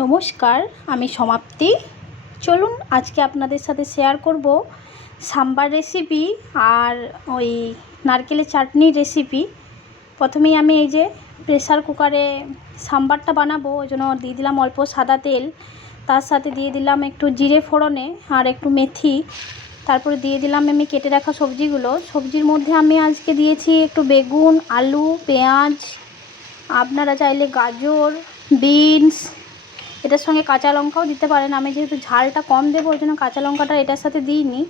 নমস্কার, আমি সমাপ্তি। চলুন আজকে আপনাদের সাথে শেয়ার করব সাম্বার রেসিপি আর ওই নারকেলের চাটনির রেসিপি। প্রথমেই আমি এই যে প্রেসার কুকারে সাম্বারটা বানাবো, ওই জন্য দিয়ে দিলাম অল্প সাদা তেল, তার সাথে দিয়ে দিলাম একটু জিরে ফোড়নে আর একটু মেথি, তারপরে দিয়ে দিলাম আমি কেটে রাখা সবজিগুলো। সবজির মধ্যে আমি আজকে দিয়েছি একটু বেগুন, আলু, পেঁয়াজ, আপনারা চাইলে গাজর, বিনস, এটার সঙ্গে কাঁচা লঙ্কাও দিতে পারেন। আমি যেহেতু ঝালটা কম দেবো ওই জন্য কাঁচা লঙ্কাটা এটার সাথে দিইনি।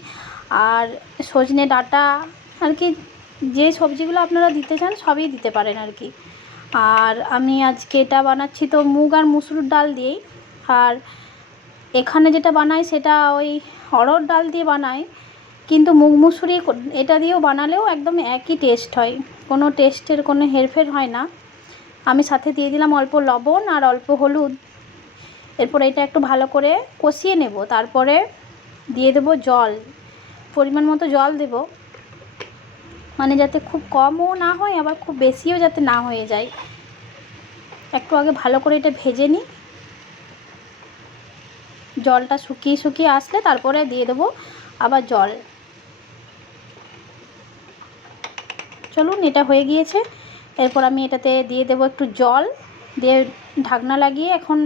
আর সজনে ডাঁটা আর কি, যে সবজিগুলো আপনারা দিতে চান সবই দিতে পারেন আর কি। আর আমি আজকে এটা বানাচ্ছি তো মুগ আর মুসুর ডাল দিয়েই। আর এখানে যেটা বানাই সেটা ওই অড়হর ডাল দিয়ে বানাই, কিন্তু মুগ মুসুরি এটা দিয়েও বানালেও একদম একই টেস্ট হয়, কোনো টেস্টের কোনো হেরফের হয় না। আমি সাথে দিয়ে দিলাম অল্প লবণ আর অল্প হলুদ। এরপর এটা একটু ভালো করে কষিয়ে নেব, তারপরে দিয়ে দেব জল, পরিমাণ মতো জল দেব, মানে যাতে খুব কমও না হয় আবার খুব বেশিও যাতে না হয়ে যায়। একটু আগে ভালো করে এটা ভেজে নিই, জলটা শুকিয়ে শুকিয়ে আসলে তারপরে দিয়ে দেব আবার জল। চলুন, এটা হয়ে গিয়েছে। এরপর আমি এটাতে দিয়ে দেব একটু জল, দিয়ে ঢাকনা লাগিয়ে এখন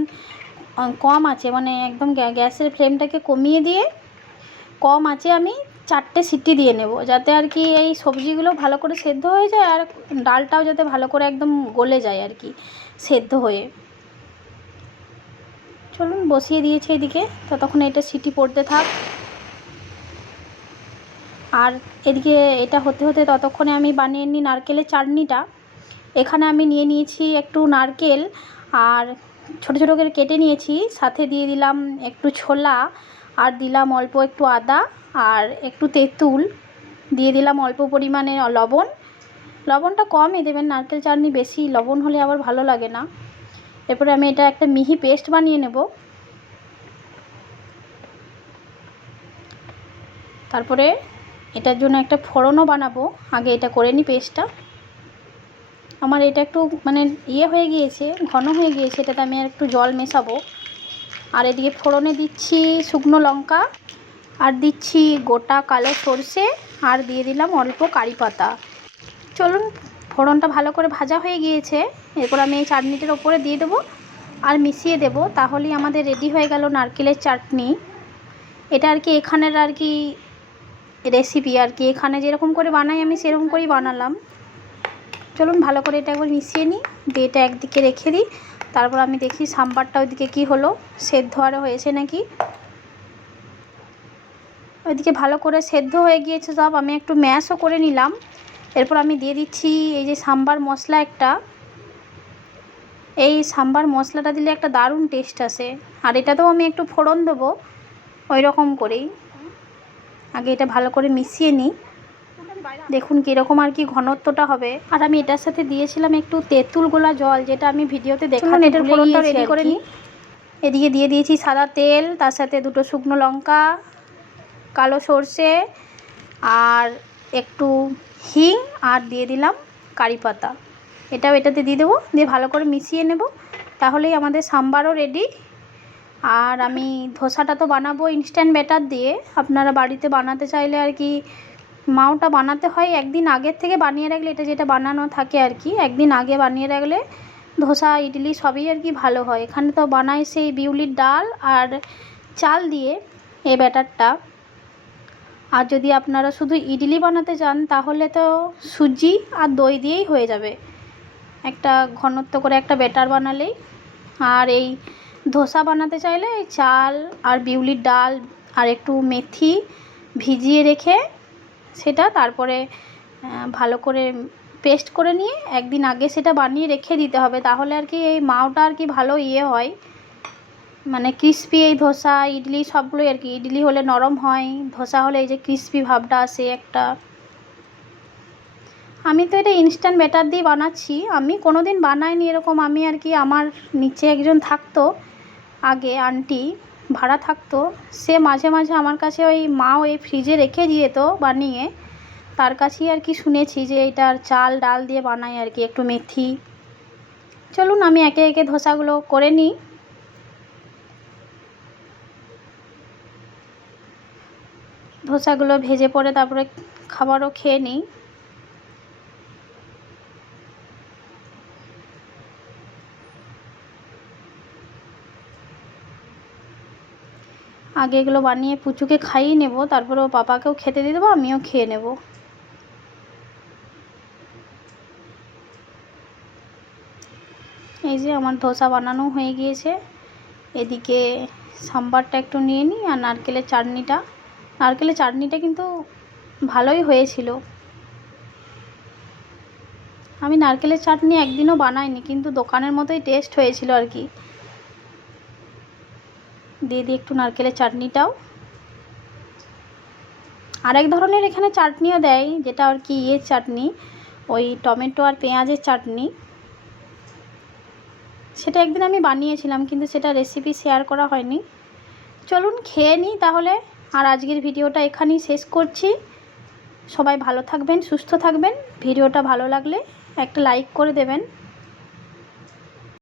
কম আছে, মানে একদম গ্যাসের ফ্লেমটাকে কমিয়ে দিয়ে কম আছে আমি 4টে সিটি দিয়ে নেব, যাতে আর কি এই সবজিগুলো ভালো করে সেদ্ধ হয়ে যায় আর ডালটাও যাতে ভালো করে একদম গলে যায় আর কি সেদ্ধ হয়ে। চলুন, বসিয়ে দিয়েছি এদিকে, ততক্ষণ এটা সিটি পড়তে থাক। আর এদিকে এটা হতে হতে ততক্ষণে আমি বানিয়ে নিই নারকেলের চাটনিটা। এখানে আমি নিয়ে নিয়েছি একটু নারকেল আর ছোটো ছোটো করে কেটে নিয়েছি, সাথে দিয়ে দিলাম একটু ছোলা আর দিলাম অল্প একটু আদা আর একটু তেঁতুল, দিয়ে দিলাম অল্প পরিমাণে লবণ। লবণটা কমই দেবেন, নারকেল চাটনি বেশি লবণ হলে আবার ভালো লাগে না। এরপরে আমি এটা একটা মিহি পেস্ট বানিয়ে নেব। তারপরে এটার জন্য একটা ফোড়নও বানাবো, আগে এটা করে নিই পেস্টটা। আমার এটা একটু মানে হয়ে গিয়েছে, ঘন হয়ে গিয়েছে, এটাতে আমি আর একটু জল মেশাবো। আর এদিকে ফোড়নে দিচ্ছি শুকনো লঙ্কা আর দিচ্ছি গোটা কালো সর্ষে আর দিয়ে দিলাম অল্প কারি পাতা। চলুন, ফোড়নটা ভালো করে ভাজা হয়ে গিয়েছে, এরপর আমি এই চাটনিটার ওপরে দিয়ে দেবো আর মিশিয়ে দেব, তাহলেই আমাদের রেডি হয়ে গেল নারকেলের চাটনি। এটা আর কি এখানের আর কি রেসিপি আর কি, এখানে যেরকম করে বানাই আমি সেরকম করেই বানালাম। চলুন ভালো করে এটা একবার মিশিয়ে নিই, দিয়ে এটা একদিকে রেখে দিই। তারপর আমি দেখি সাম্বারটা ওইদিকে কী হলো, সেদ্ধ আরও হয়েছে নাকি। ওইদিকে ভালো করে সেদ্ধ হয়ে গিয়েছে সব, আমি একটু ম্যাশও করে নিলাম। এরপর আমি দিয়ে দিচ্ছি এই যে সাম্বার মশলা একটা, এই সাম্বার মশলাটা দিলে একটা দারুণ টেস্ট আসে। আর এটাতেও আমি একটু ফোড়ন দেবো ওই রকম করেই। আগে এটা ভালো করে মিশিয়ে নিই, দেখুন কীরকম আর কি ঘনত্বটা হবে। আর আমি এটার সাথে দিয়েছিলাম একটু তেঁতুল গোলা জল, যেটা আমি ভিডিওতে দেখালাম। এটার ফোড়নটা রেডি করে নিই। এদিকে দিয়ে দিয়েছি সাদা তেল, তার সাথে দুটো শুকনো লঙ্কা, কালো সর্ষে আর একটু হিং আর দিয়ে দিলাম কারি পাতা। এটাতে দিয়ে দেবো, দিয়ে ভালো করে মিশিয়ে নেব, তাহলেই আমাদের সাম্বারও রেডি। আর আমি ধোসাটা তো বানাবো ইনস্ট্যান্ট ব্যাটার দিয়ে, আপনারা বাড়িতে বানাতে চাইলে আর কি মাওটা বানাতে হয় একদিন আগের থেকে বানিয়ে রাখলে, এটা যেটা বানানো থাকে আর কি একদিন আগে বানিয়ে রাখলে ধোসা ইডলি সবই আর কি ভালো হয়। এখানে তো বানাই সেই বিউলির ডাল আর চাল দিয়ে এই ব্যাটারটা। আর যদি আপনারা শুধু ইডলি বানাতে চান তাহলে তো সুজি আর দই দিয়েই হয়ে যাবে, একটা ঘনত্ব করে একটা ব্যাটার বানালেই। আর এই ধোসা বানাতে চাইলে এই চাল আর বিউলির ডাল আর একটু মেথি ভিজিয়ে রেখে সেটা তারপরে ভালো করে পেস্ট করে নিয়ে একদিন আগে সেটা বানিয়ে রেখে দিতে হবে, তাহলে আর কি এই মাওটা আর কি ভালো হয়, মানে ক্রিস্পি। এই ধোসা ইডলি সবগুলোই আর কি, ইডলি হলে নরম হয়, ধোসা হলে এই যে ক্রিস্পি ভাবটা আসে একটা। আমি তো এটা ইনস্ট্যান্ট ব্যাটার দিয়ে বানাচ্ছি, আমি কোনো দিন বানাইনি এরকম। আমি আর কি আমার নিচে একজন থাকতো আগে, আন্টি ভাড়া থাকতো, সে মাঝে মাঝে আমার কাছে ওই মাও এই ফ্রিজে রেখে দিয়ে তো বানিয়ে, তার কাছেই আর কি শুনেছি যে এটার চাল ডাল দিয়ে বানায় আর কি একটু মেথি। চলুন আমি একে একে ধোসাগুলো করে নিই। ধোসাগুলো ভেজে পরে তারপরে খাবারও খেয়ে নিই। আগে এগুলো বানিয়ে পুচুকে খাইয়ে নেব, তারপরে ও পাপাকেও খেতে দিয়ে দেবো, আমিও খেয়ে নেব। এই যে আমার ধোসা বানানো হয়ে গিয়েছে। এদিকে সাম্বারটা একটু নিয়ে নিই, আর নারকেলের চাটনিটা কিন্তু ভালোই হয়েছিল। আমি নারকেলের চাটনি একদিনও বানাইনি, কিন্তু দোকানের মতোই টেস্ট হয়েছিল আর কি। দিয়ে দিই একটু নারকেলের চাটনিটাও। আরেক ধরনের এখানে চাটনিও দেয়, যেটা আর কি চাটনি, ওই টমেটো আর পেঁয়াজের চাটনি। সেটা একদিন আমি বানিয়েছিলাম, কিন্তু সেটা রেসিপি শেয়ার করা হয়নি। চলুন খেয়ে নিই তাহলে। আর আজকের ভিডিওটা এখানেই শেষ করছি। সবাই ভালো থাকবেন, সুস্থ থাকবেন। ভিডিওটা ভালো লাগলে একটা লাইক করে দেবেন।